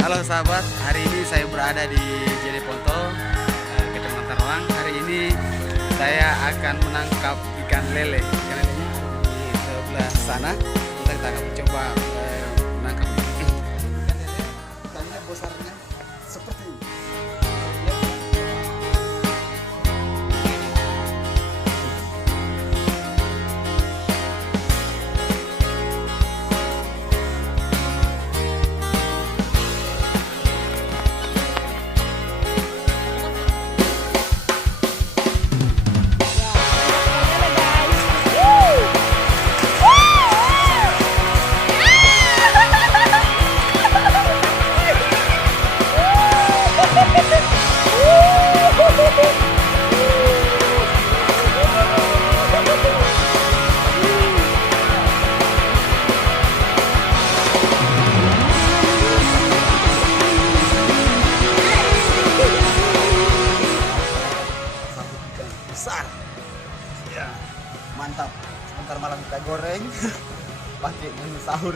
Halo sahabat, hari ini saya berada di Jeneponto, Kecamatan Tarawang. Hari ini saya akan menangkap ikan lele. Ikan lelenya di sebelah sana. Kita akan mencoba menangkap ikan lele. Ikannya besarnya seperti ini. Besar ya, mantap. Sebentar malam kita goreng pakai menu sahur.